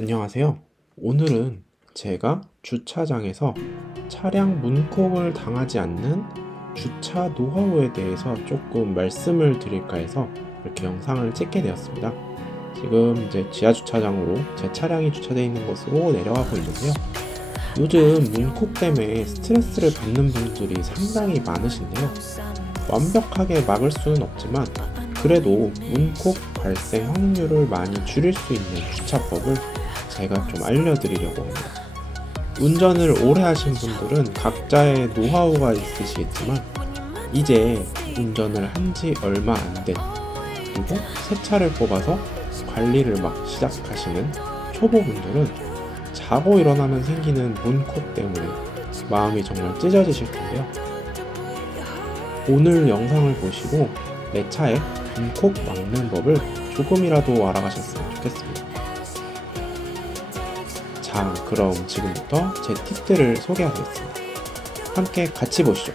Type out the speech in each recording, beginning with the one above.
안녕하세요. 오늘은 제가 주차장에서 차량 문콕을 당하지 않는 주차 노하우에 대해서 조금 말씀을 드릴까 해서 이렇게 영상을 찍게 되었습니다. 지금 이제 지하 주차장으로 제 차량이 주차되어 있는 곳으로 내려가고 있는데요. 요즘 문콕 때문에 스트레스를 받는 분들이 상당히 많으신데요. 완벽하게 막을 수는 없지만 그래도 문콕 발생 확률을 많이 줄일 수 있는 주차법을 제가 좀 알려드리려고 합니다. 운전을 오래 하신 분들은 각자의 노하우가 있으시겠지만 이제 운전을 한 지 얼마 안 된, 그리고 새 차를 뽑아서 관리를 막 시작하시는 초보분들은 자고 일어나면 생기는 문콕 때문에 마음이 정말 찢어지실 텐데요. 오늘 영상을 보시고 내 차에 문콕 막는 법을 조금이라도 알아가셨으면 좋겠습니다. 자, 그럼 지금부터 제 팁들을 소개하겠습니다. 함께 같이 보시죠.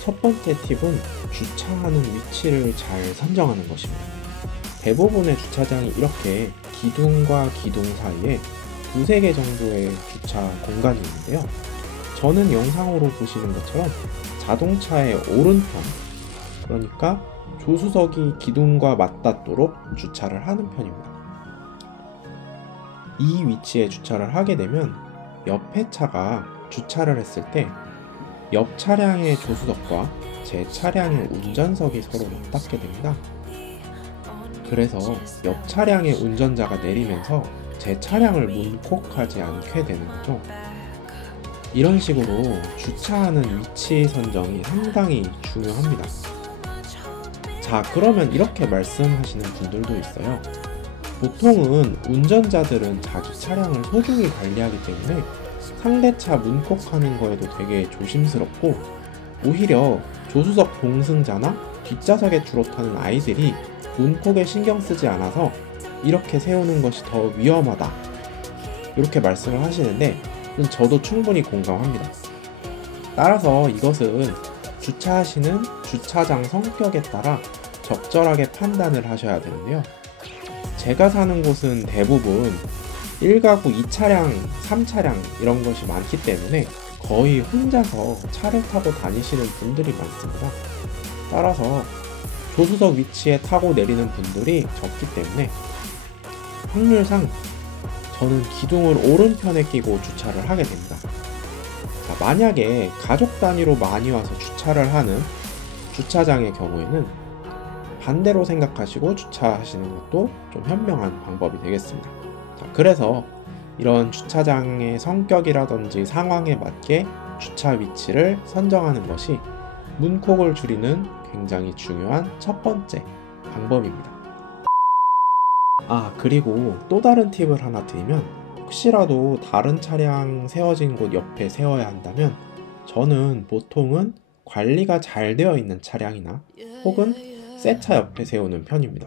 첫 번째 팁은 주차하는 위치를 잘 선정하는 것입니다. 대부분의 주차장이 이렇게 기둥과 기둥 사이에 두세 개 정도의 주차 공간이 있는데요. 저는 영상으로 보시는 것처럼 자동차의 오른편, 그러니까 조수석이 기둥과 맞닿도록 주차를 하는 편입니다. 이 위치에 주차를 하게 되면 옆에 차가 주차를 했을 때 옆 차량의 조수석과 제 차량의 운전석이 서로 맞닿게 됩니다. 그래서 옆 차량의 운전자가 내리면서 제 차량을 문콕하지 않게 되는 거죠. 이런 식으로 주차하는 위치 선정이 상당히 중요합니다. 자, 그러면 이렇게 말씀하시는 분들도 있어요. 보통은 운전자들은 자기 차량을 소중히 관리하기 때문에 상대차 문콕하는 거에도 되게 조심스럽고, 오히려 조수석 동승자나 뒷좌석에 주로 타는 아이들이 문콕에 신경 쓰지 않아서 이렇게 세우는 것이 더 위험하다, 이렇게 말씀을 하시는데 저도 충분히 공감합니다. 따라서 이것은 주차하시는 주차장 성격에 따라 적절하게 판단을 하셔야 되는데요. 제가 사는 곳은 대부분 1가구 2차량, 3차량 이런 것이 많기 때문에 거의 혼자서 차를 타고 다니시는 분들이 많습니다. 따라서 조수석 위치에 타고 내리는 분들이 적기 때문에 확률상 저는 기둥을 오른편에 끼고 주차를 하게 됩니다. 자, 만약에 가족 단위로 많이 와서 주차를 하는 주차장의 경우에는 반대로 생각하시고 주차하시는 것도 좀 현명한 방법이 되겠습니다. 자, 그래서 이런 주차장의 성격이라든지 상황에 맞게 주차 위치를 선정하는 것이 문콕을 줄이는 굉장히 중요한 첫 번째 방법입니다. 그리고 또 다른 팁을 하나 드리면, 혹시라도 다른 차량 세워진 곳 옆에 세워야 한다면 저는 보통은 관리가 잘 되어 있는 차량이나 혹은 새 차 옆에 세우는 편입니다.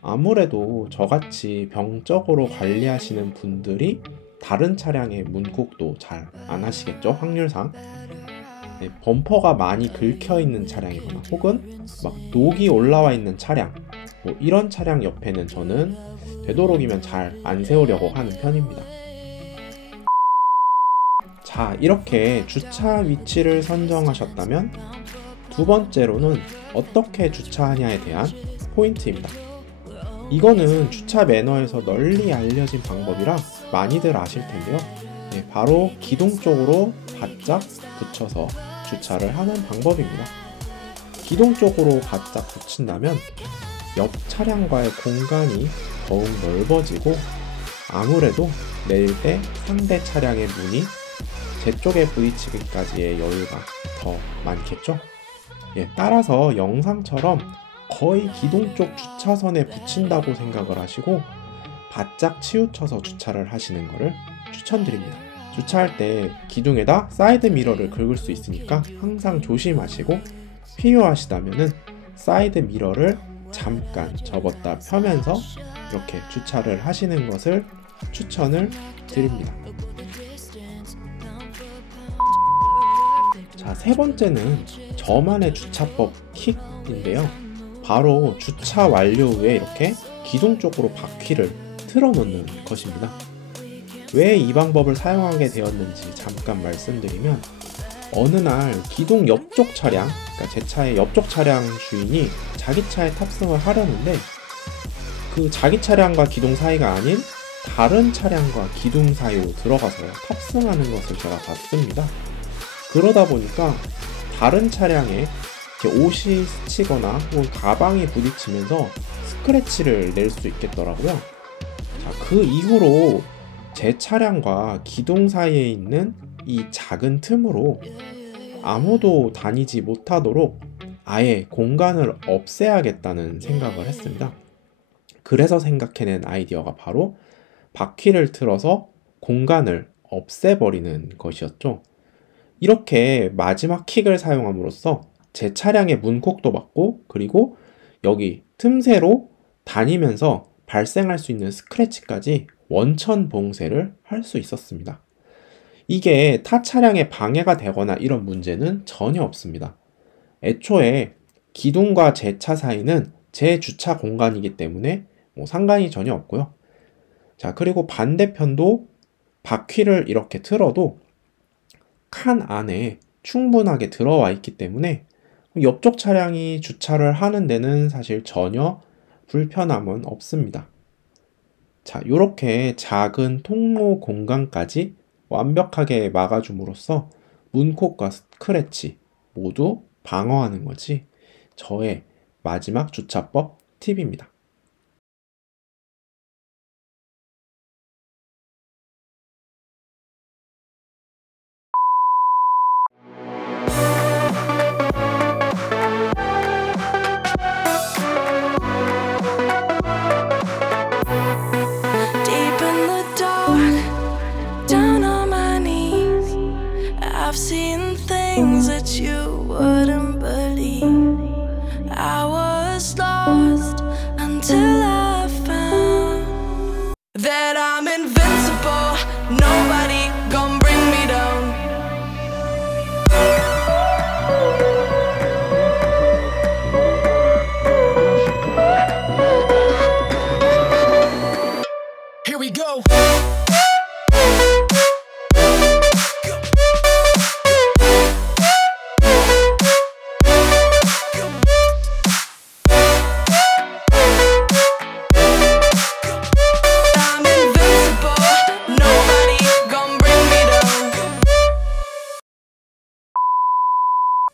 아무래도 저같이 병적으로 관리하시는 분들이 다른 차량의 문콕도 잘 안 하시겠죠, 확률상. 범퍼가 많이 긁혀 있는 차량이거나 혹은 막 녹이 올라와 있는 차량, 이런 차량 옆에는 저는 되도록이면 잘 안 세우려고 하는 편입니다. 자, 이렇게 주차 위치를 선정하셨다면 두 번째로는 어떻게 주차하냐에 대한 포인트입니다. 이거는 주차 매너에서 널리 알려진 방법이라 많이들 아실 텐데요. 바로 기둥 쪽으로 바짝 붙여서 주차를 하는 방법입니다. 기둥 쪽으로 바짝 붙인다면 옆 차량과의 공간이 더욱 넓어지고, 아무래도 내릴 때 상대 차량의 문이 제 쪽에 부딪히기까지의 여유가 더 많겠죠? 따라서 영상처럼 거의 기둥 쪽 주차선에 붙인다고 생각을 하시고 바짝 치우쳐서 주차를 하시는 것을 추천드립니다. 주차할 때 기둥에다 사이드 미러를 긁을 수 있으니까 항상 조심하시고, 필요하시다면은 사이드 미러를 잠깐 접었다 펴면서 이렇게 주차를 하시는 것을 추천을 드립니다. 자, 세 번째는 저만의 주차법 킥인데요. 바로 주차 완료 후에 이렇게 기둥 쪽으로 바퀴를 틀어놓는 것입니다. 왜 이 방법을 사용하게 되었는지 잠깐 말씀드리면, 어느 날 기둥 옆쪽 차량, 그러니까 제 차의 옆쪽 차량 주인이 자기 차에 탑승을 하려는데 그 자기 차량과 기둥 사이가 아닌 다른 차량과 기둥 사이로 들어가서 탑승하는 것을 제가 봤습니다. 그러다 보니까 다른 차량에 옷이 스치거나 혹은 가방이 부딪히면서 스크래치를 낼 수 있겠더라고요. 자, 그 이후로 제 차량과 기둥 사이에 있는 이 작은 틈으로 아무도 다니지 못하도록 아예 공간을 없애야겠다는 생각을 했습니다. 그래서 생각해낸 아이디어가 바로 바퀴를 틀어서 공간을 없애버리는 것이었죠. 이렇게 마지막 킥을 사용함으로써 제 차량의 문콕도 막고, 그리고 여기 틈새로 다니면서 발생할 수 있는 스크래치까지 원천 봉쇄를 할 수 있었습니다. 이게 타 차량에 방해가 되거나 이런 문제는 전혀 없습니다. 애초에 기둥과 제 차 사이는 제 주차 공간이기 때문에 상관이 전혀 없고요. 자, 그리고 반대편도 바퀴를 이렇게 틀어도 칸 안에 충분하게 들어와 있기 때문에 옆쪽 차량이 주차를 하는 데는 사실 전혀 불편함은 없습니다. 자, 이렇게 작은 통로 공간까지 완벽하게 막아줌으로써 문콕과 스크래치 모두 방어하는 것이 저의 마지막 주차법 팁입니다. I've seen things that you wouldn't believe. I was lost until I found that I'm invincible. Nobody gon' bring me down. Here we go.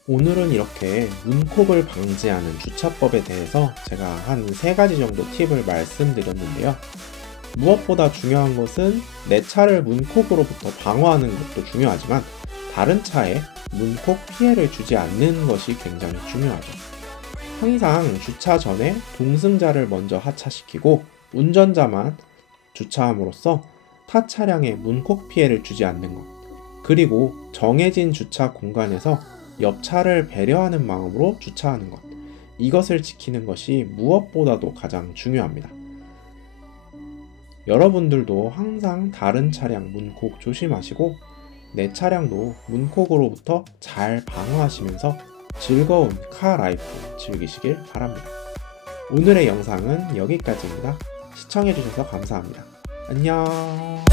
오늘은 이렇게 문콕을 방지하는 주차법에 대해서 제가 한 3가지 정도 팁을 말씀드렸는데요. 무엇보다 중요한 것은 내 차를 문콕으로부터 방어하는 것도 중요하지만 다른 차에 문콕 피해를 주지 않는 것이 굉장히 중요하죠. 항상 주차 전에 동승자를 먼저 하차시키고 운전자만 주차함으로써 타 차량에 문콕 피해를 주지 않는 것, 그리고 정해진 주차 공간에서 옆차를 배려하는 마음으로 주차하는 것, 이것을 지키는 것이 무엇보다도 가장 중요합니다. 여러분들도 항상 다른 차량 문콕 조심하시고 내 차량도 문콕으로부터 잘 방어하시면서 즐거운 카 라이프 즐기시길 바랍니다. 오늘의 영상은 여기까지입니다. 시청해주셔서 감사합니다. 안녕.